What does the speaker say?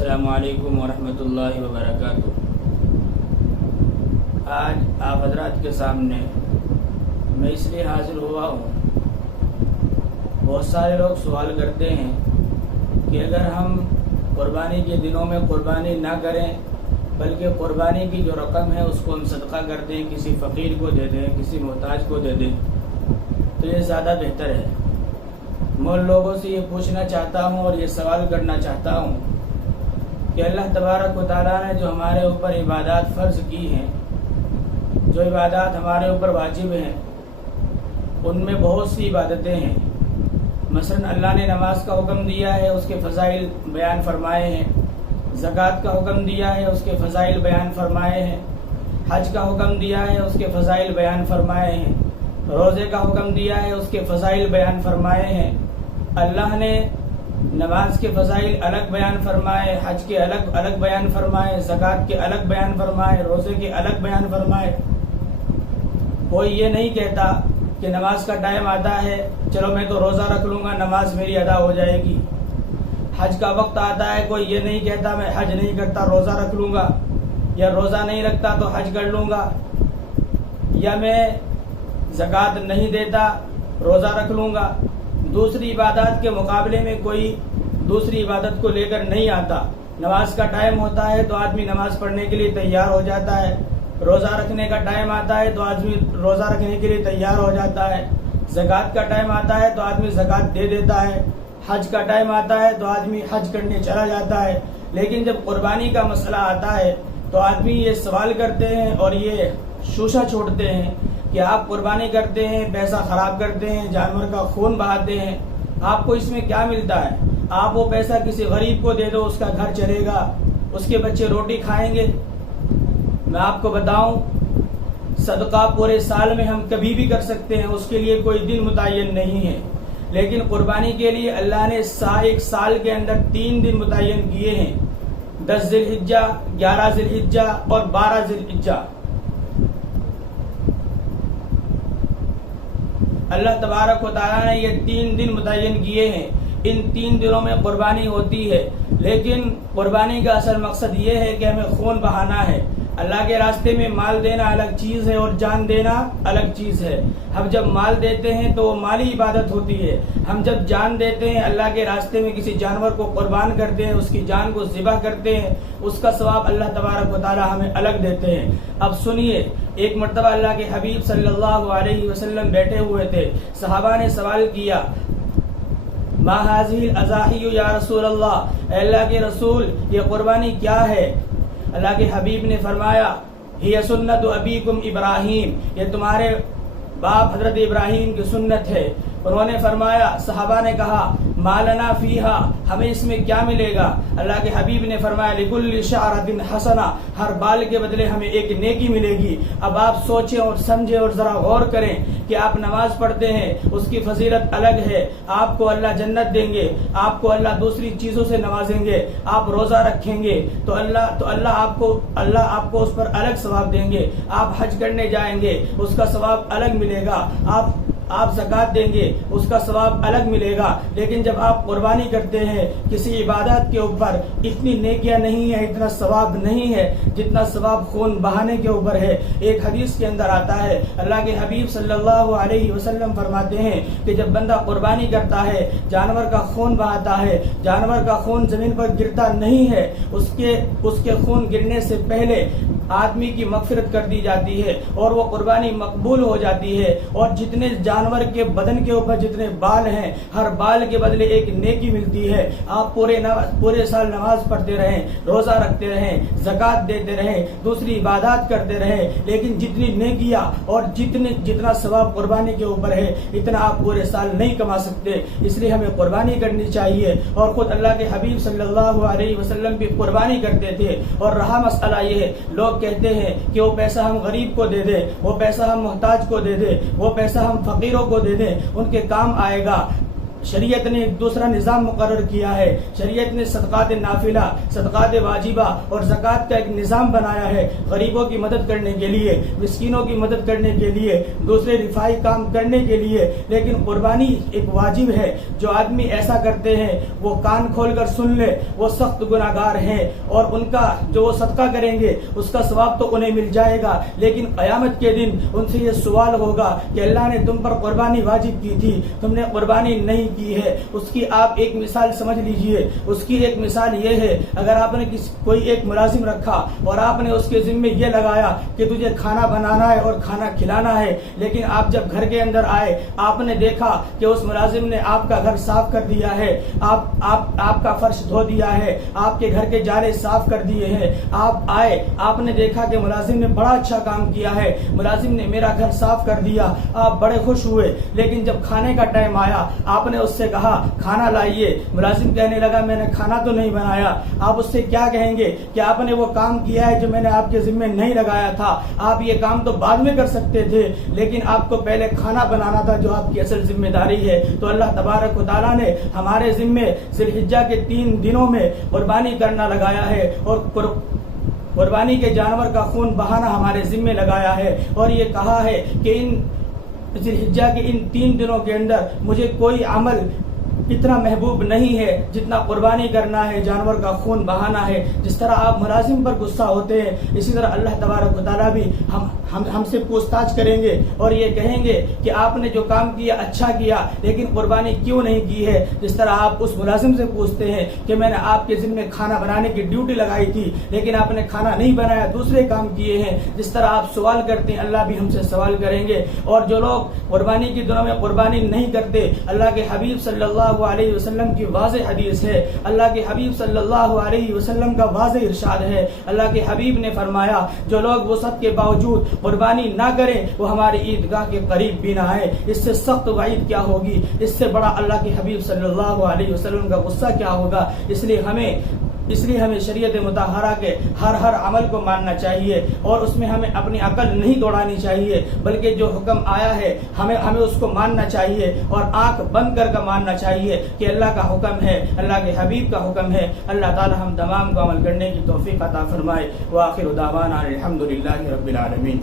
السلام علیکم ورحمۃ اللہ وبرکاتہ۔ آج آپ حضرات کے سامنے میں اس لیے حاضر ہوا ہوں، بہت سارے لوگ سوال کرتے ہیں کہ اگر ہم قربانی کے دنوں میں قربانی نہ کریں بلکہ قربانی کی جو رقم ہے اس کو ہم صدقہ کر دیں، کسی فقیر کو دے دیں، کسی محتاج کو دے دیں تو یہ زیادہ بہتر ہے۔ میں ان لوگوں سے یہ پوچھنا چاہتا ہوں اور یہ سوال کرنا چاہتا ہوں کہ اللہ تبارک و تعالیٰ نے جو ہمارے اوپر عبادات فرض کی ہیں، جو عبادات ہمارے اوپر واجب ہیں، ان میں بہت سی عبادتیں ہیں۔ مثلا اللہ نے نماز کا حکم دیا ہے، اس کے فضائل بیان فرمائے ہیں، زکوٰۃ کا حکم دیا ہے، اس کے فضائل بیان فرمائے ہیں، حج کا حکم دیا ہے، اس کے فضائل بیان فرمائے ہیں، روزے کا حکم دیا ہے، اس کے فضائل بیان فرمائے ہیں۔ اللہ نے نماز کے فضائل الگ بیان فرمائے، حج کے الگ بیان فرمائے، زکوٰۃ کے الگ بیان فرمائے، روزے کے الگ بیان فرمائے۔ کوئی یہ نہیں کہتا کہ نماز کا ٹائم آتا ہے چلو میں تو روزہ رکھ لوں گا، نماز میری ادا ہو جائے گی۔ حج کا وقت آتا ہے، کوئی یہ نہیں کہتا میں حج نہیں کرتا روزہ رکھ لوں گا، یا روزہ نہیں رکھتا تو حج کر لوں گا، یا میں زکوٰۃ نہیں دیتا روزہ رکھ لوں گا۔ دوسری عبادات کے مقابلے میں کوئی دوسری عبادت کو لے کر نہیں آتا۔ نماز کا ٹائم ہوتا ہے تو آدمی نماز پڑھنے کے لیے تیار ہو جاتا ہے، روزہ رکھنے کا ٹائم آتا ہے تو آدمی روزہ رکھنے کے لیے تیار ہو جاتا ہے، زکوٰۃ کا ٹائم آتا ہے تو آدمی زکوٰۃ دے دیتا ہے، حج کا ٹائم آتا ہے تو آدمی حج کرنے چلا جاتا ہے۔ لیکن جب قربانی کا مسئلہ آتا ہے تو آدمی یہ سوال کرتے ہیں اور یہ شوشہ چھوڑتے ہیں کہ آپ قربانی کرتے ہیں، پیسہ خراب کرتے ہیں، جانور کا خون بہاتے ہیں، آپ کو اس میں کیا ملتا ہے؟ آپ وہ پیسہ کسی غریب کو دے دو، اس کا گھر چلے گا، اس کے بچے روٹی کھائیں گے۔ میں آپ کو بتاؤں، صدقہ پورے سال میں ہم کبھی بھی کر سکتے ہیں، اس کے لیے کوئی دن متعین نہیں ہے، لیکن قربانی کے لیے اللہ نے ایک سال کے اندر 3 دن متعین کیے ہیں، 10 ذی الحجہ، 11 ذی الحجہ اور 12 ذی الحجہ۔ اللہ تبارک و تعالیٰ نے یہ 3 دن متعین کیے ہیں، ان 3 دنوں میں قربانی ہوتی ہے، لیکن قربانی کا اصل مقصد یہ ہے کہ ہمیں خون بہانا ہے۔ اللہ کے راستے میں مال دینا الگ چیز ہے اور جان دینا الگ چیز ہے۔ ہم جب مال دیتے ہیں تو وہ مالی عبادت ہوتی ہے، ہم جب جان دیتے ہیں اللہ کے راستے میں کسی جانور کو قربان کرتے ہیں، اس کی جان کو ذبح کرتے ہیں، اس کا ثواب اللہ تبارک و تعالی ہمیں الگ دیتے ہیں۔ اب سنیے، ایک مرتبہ اللہ کے حبیب صلی اللہ علیہ وسلم بیٹھے ہوئے تھے، صحابہ نے سوال کیا ما هذه الاضاحی یا رسول اللہ، اے اللہ کے رسول یہ قربانی کیا ہے؟ اللہ کے حبیب نے فرمایا ہی سنت ابیکم ابراہیم، یہ تمہارے باپ حضرت ابراہیم کی سنت ہے۔ انہوں نے فرمایا، صحابہ نے کہا ما لنا فیہا، ہمیں اس میں کیا ملے گا؟ اللہ کے حبیب نے فرمایا لکل شعرۃ حسنہ، ہر بال کے بدلے ہمیں ایک نیکی ملے گی۔ اب آپ سوچیں اور سمجھیں اور ذرا غور کریں کہ آپ نماز پڑھتے ہیں، اس کی فضیلت الگ ہے، آپ کو اللہ جنت دیں گے، آپ کو اللہ دوسری چیزوں سے نوازیں گے، آپ روزہ رکھیں گے تو اللہ آپ کو اس پر الگ ثواب دیں گے، آپ حج کرنے جائیں گے اس کا ثواب الگ ملے گا، آپ زکوٰۃ دیں گے اس کا ثواب الگ ملے گا۔ لیکن جب آپ قربانی کرتے ہیں کسی عبادت کے اوپر، اتنی نیکیاں نہیں ہیں، اتنا ثواب نہیں ہے جتنا ثواب خون بہانے کے اوپر ہے۔ ایک حدیث کے اندر آتا ہے، اللہ کے حبیب صلی اللہ علیہ وسلم فرماتے ہیں کہ جب بندہ قربانی کرتا ہے، جانور کا خون بہاتا ہے، جانور کا خون زمین پر گرتا نہیں ہے، اس کے خون گرنے سے پہلے آدمی کی مغفرت کر دی جاتی ہے اور وہ قربانی مقبول ہو جاتی ہے، اور جتنے جانور کے بدن کے اوپر جتنے بال ہیں، ہر بال کے بدلے ایک نیکی ملتی ہے۔ آپ پورے سال نماز پڑھتے رہیں، روزہ رکھتے رہیں، زکوٰۃ دیتے رہیں، دوسری عبادات کرتے رہیں، لیکن جتنی نیکیاں اور جتنا ثواب قربانی کے اوپر ہے اتنا آپ پورے سال نہیں کما سکتے۔ اس لیے ہمیں قربانی کرنی چاہیے، اور خود اللہ کے حبیب صلی اللہ علیہ وسلم بھی قربانی کرتے تھے۔ اور رہا مسئلہ یہ ہے، لوگ کہتے ہیں کہ وہ پیسہ ہم غریب کو دے دیں، وہ پیسہ ہم محتاج کو دے دیں، وہ پیسہ ہم فقیروں کو دے دیں، ان کے کام آئے گا۔ شریعت نے ایک دوسرا نظام مقرر کیا ہے. شریعت نے صدقات نافلہ، صدقات واجبہ اور زکوٰۃ کا ایک نظام بنایا ہے غریبوں کی مدد کرنے کے لیے، مسکینوں کی مدد کرنے کے لیے، دوسرے رفاہی کام کرنے کے لیے. لیکن قربانی ایک واجب ہے. جو آدمی ایسا کرتے ہیں وہ کان کھول کر سن لے، وہ سخت گناہ گار ہیں، اور ان کا جو وہ صدقہ کریں گے اس کا ثواب تو انہیں مل جائے گا، لیکن قیامت کے دن ان سے یہ سوال ہوگا کہ اللہ نے تم پر قربانی واجب کی تھی، تم نے قربانی نہیں کی ہے. اس کی آپ ایک مثال سمجھ لیجئے. اس کی ایک مثال یہ ہے، اگر آپ نے کوئی ایک ملازم رکھا اور آپ نے اس کے ذمے یہ لگایا کہ تجھے کھانا بنانا ہے اور کھانا کھلانا ہے، لیکن آپ جب گھر کے اندر آئے آپ نے دیکھا کہ اس ملازم نے آپ کا گھر صاف کر دیا ہے، آپ کا فرش دھو دیا ہے، آپ کے گھر کے جالے صاف کر دیے ہیں. آپ آئے، آپ نے دیکھا کہ ملازم نے بڑا اچھا کام کیا ہے، ملازم نے میرا گھر صاف کر دیا، آپ بڑے خوش ہوئے. لیکن جب کھانے کا ٹائم آیا آپ نے اس سے کہا کھانا لائیے. ملازم کہنے لگا میں نے کھانا تو نہیں بنایا. آپ اس سے کیا کہیں گے کہ آپ نے وہ کام کیا ہے جو میں نے آپ کے ذمہ نہیں لگایا تھا. آپ یہ کام تو بعد میں کر سکتے تھے، لیکن آپ کو پہلے کھانا بنانا تھا جو آپ کی اصل ذمہ داری ہے. تو اللہ تبارک و تعالیٰ نے ہمارے ذمے ذی الحجہ کے 3 دنوں میں قربانی کرنا لگایا ہے، اور قربانی کے جانور کا خون بہانا ہمارے ذمے لگایا ہے، اور یہ کہا ہے کہ ذی الحجہ کے ان 3 دنوں کے اندر مجھے کوئی عمل اتنا محبوب نہیں ہے جتنا قربانی کرنا ہے، جانور کا خون بہانا ہے. جس طرح آپ ملازم پر غصہ ہوتے ہیں، اسی طرح اللہ تبارک و تعالیٰ بھی ہم سے پوچھ تاچھ کریں گے اور یہ کہیں گے کہ آپ نے جو کام کیا اچھا کیا، لیکن قربانی کیوں نہیں کی ہے. جس طرح آپ اس ملازم سے پوچھتے ہیں کہ میں نے آپ کے ذمہ کھانا بنانے کی ڈیوٹی لگائی تھی لیکن آپ نے کھانا نہیں بنایا، دوسرے کام کیے ہیں. جس طرح آپ سوال کرتے ہیں اللہ بھی ہم سے سوال کریں گے. اور جو لوگ قربانی کے دنوں میں قربانی نہیں کرتے، اللہ کے حبیب صلی اللہ علیہ وسلم کی واضح حدیث ہے، اللہ کے حبیب صلی اللہ علیہ وسلم کا واضح ارشاد ہے. اللہ کے حبیب نے فرمایا جو لوگ وسعت کے باوجود قربانی نہ کریں وہ ہماری عیدگاہ کے قریب بھی نہ آئے. اس سے سخت وعید کیا ہوگی، اس سے بڑا اللہ کے حبیب صلی اللہ علیہ وسلم کا غصہ کیا ہوگا. اس لیے ہمیں شریعت مطہرہ کے ہر عمل کو ماننا چاہیے، اور اس میں ہمیں اپنی عقل نہیں دوڑانی چاہیے، بلکہ جو حکم آیا ہے ہمیں اس کو ماننا چاہیے، اور آنکھ بند کر ماننا چاہیے کہ اللہ کا حکم ہے، اللہ کے حبیب کا حکم ہے. اللہ تعالی ہم تمام کو عمل کرنے کی توفیق عطا فرمائے. وآخر دعوانا الحمدللہ رب العالمین.